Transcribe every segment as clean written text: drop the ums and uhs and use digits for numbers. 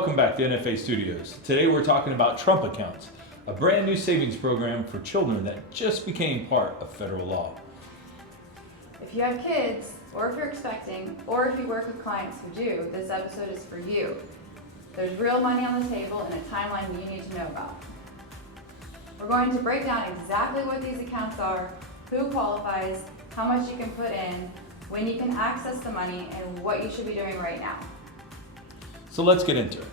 welcome back to NFA Studios. Today we're talking about Trump accounts, a brand new savings program for children that just became part of federal law. If you have kids, or if you're expecting, or if you work with clients who do, this episode is for you. There's real money on the table and a timeline you need to know about. We're going to break down exactly what these accounts are, who qualifies, how much you can put in, when you can access the money, and what you should be doing right now. So let's get into it.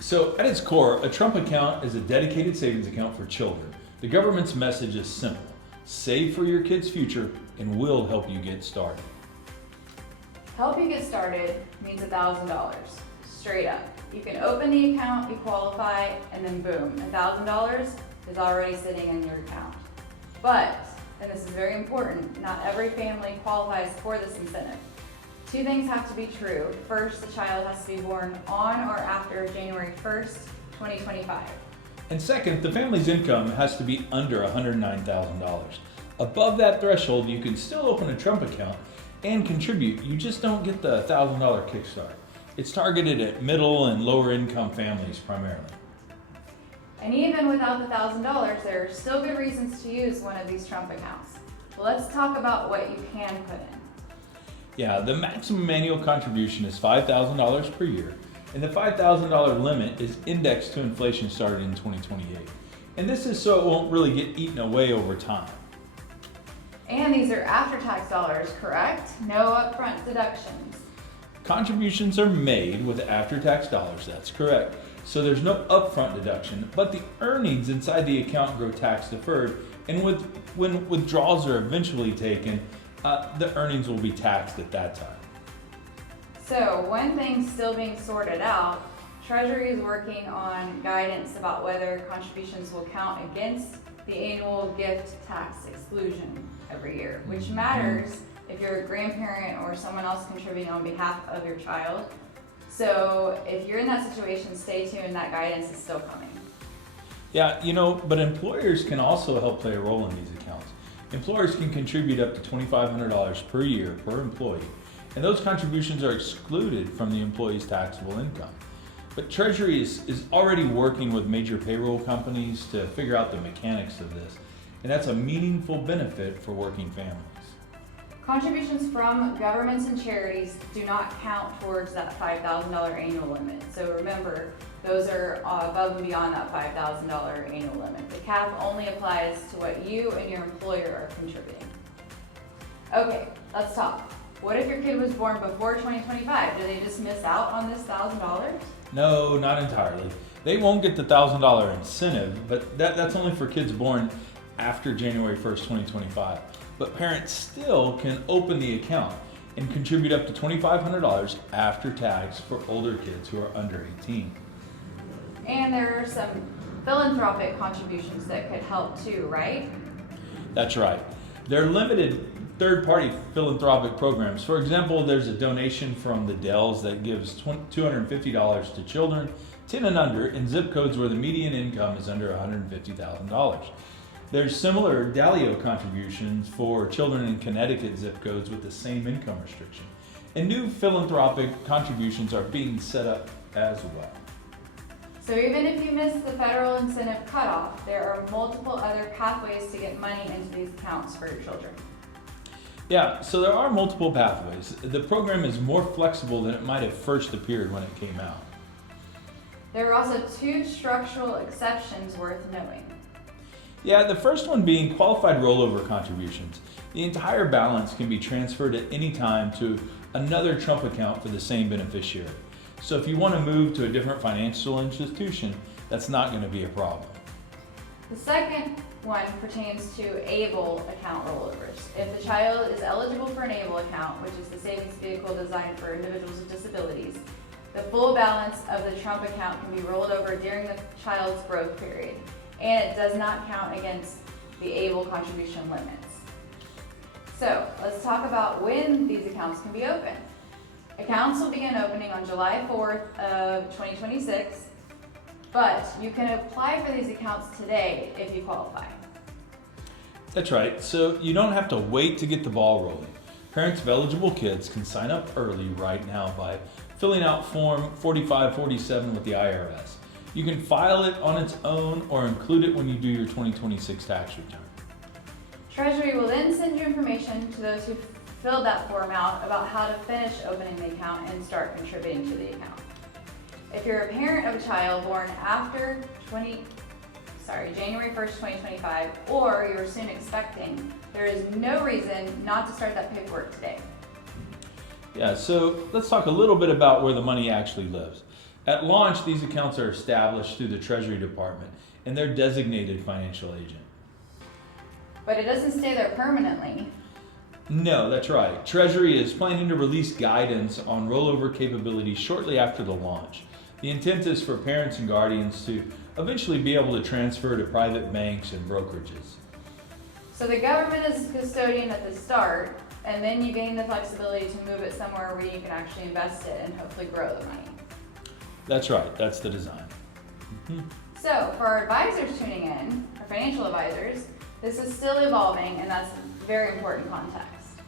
So at its core, a Trump account is a dedicated savings account for children. The government's message is simple: save for your kids' future and we'll help you get started. Help you get started means $1,000, straight up. You can open the account, you qualify, and then boom, $1,000 is already sitting in your account. But, and this is very important, not every family qualifies for this incentive. Two things have to be true. First, the child has to be born on or after January 1st, 2025. And second, the family's income has to be under $109,000. Above that threshold, you can still open a Trump account and contribute. You just don't get the $1,000 kickstart. It's targeted at middle and lower income families primarily. And even without the $1,000, there are still good reasons to use one of these Trump accounts. Let's talk about what you can put in. Yeah, the maximum annual contribution is $5,000 per year, and the $5,000 limit is indexed to inflation starting in 2028. And this is so it won't really get eaten away over time. And these are after-tax dollars, correct? No upfront deductions. Contributions are made with after-tax dollars, that's correct. So there's no upfront deduction, but the earnings inside the account grow tax deferred, and when withdrawals are eventually taken, the earnings will be taxed at that time. So one thing's still being sorted out. Treasury is working on guidance about whether contributions will count against the annual gift tax exclusion every year, which matters if you're a grandparent or someone else contributing on behalf of your child. So if you're in that situation, stay tuned, that guidance is still coming. Yeah, but employers can also help play a role in these accounts. Employers can contribute up to $2,500 per year per employee, and those contributions are excluded from the employee's taxable income. But Treasury is already working with major payroll companies to figure out the mechanics of this, and that's a meaningful benefit for working families. Contributions from governments and charities do not count towards that $5,000 annual limit. So remember, those are above and beyond that $5,000 annual limit. The cap only applies to what you and your employer are contributing. Okay, let's talk. What if your kid was born before 2025? Do they just miss out on this $1,000? No, not entirely. They won't get the $1,000 incentive, but that's only for kids born after January 1st, 2025. But parents still can open the account and contribute up to $2,500 after tax for older kids who are under 18. And there are some philanthropic contributions that could help too, right? That's right. They're limited third-party philanthropic programs. For example, there's a donation from the Dells that gives $250 to children 10 and under in zip codes where the median income is under $150,000. There's similar Dalio contributions for children in Connecticut zip codes with the same income restriction. And new philanthropic contributions are being set up as well. So even if you miss the federal incentive cutoff, there are multiple other pathways to get money into these accounts for your children. Yeah, so there are multiple pathways. The program is more flexible than it might have first appeared when it came out. There are also two structural exceptions worth knowing. Yeah, the first one being qualified rollover contributions. The entire balance can be transferred at any time to another Trump account for the same beneficiary. So if you want to move to a different financial institution, that's not going to be a problem. The second one pertains to ABLE account rollovers. If the child is eligible for an ABLE account, which is the savings vehicle designed for individuals with disabilities, the full balance of the Trump account can be rolled over during the child's growth period, and it does not count against the ABLE contribution limits. So let's talk about when these accounts can be opened. Accounts will begin opening on July 4th of 2026, but you can apply for these accounts today if you qualify. That's right, so you don't have to wait to get the ball rolling. Parents of eligible kids can sign up early right now by filling out Form 4547 with the IRS. You can file it on its own or include it when you do your 2026 tax return. Treasury will then send you information to those who filled that form out about how to finish opening the account and start contributing to the account. If you're a parent of a child born after January 1st, 2025, or you're soon expecting, there is no reason not to start that paperwork today. Yeah, so let's talk a little bit about where the money actually lives. At launch, these accounts are established through the Treasury Department and their designated financial agent. But it doesn't stay there permanently. No, that's right. Treasury is planning to release guidance on rollover capabilities shortly after the launch. The intent is for parents and guardians to eventually be able to transfer to private banks and brokerages. So the government is custodian at the start, and then you gain the flexibility to move it somewhere where you can actually invest it and hopefully grow the money. That's right, that's the design. So for our advisors tuning in, our financial advisors, this is still evolving, and that's very important context.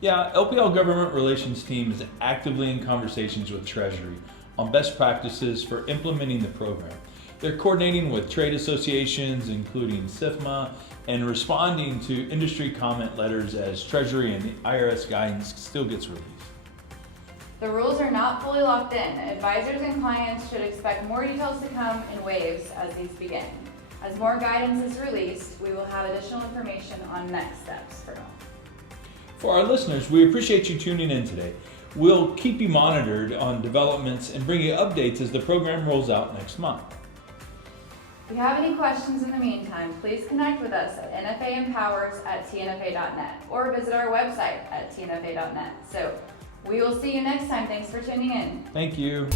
Yeah, LPL Government Relations team is actively in conversations with Treasury on best practices for implementing the program. They're coordinating with trade associations, including SIFMA, and responding to industry comment letters as Treasury and the IRS guidance still gets released. The rules are not fully locked in. Advisors and clients should expect more details to come in waves as these begin. As more guidance is released, we will have additional information on next steps for all. For our listeners, we appreciate you tuning in today. We'll keep you monitored on developments and bring you updates as the program rolls out next month. If you have any questions in the meantime, please connect with us at nfaempowers@tnfa.net or visit our website at tnfa.net. So we will see you next time. Thanks for tuning in. Thank you.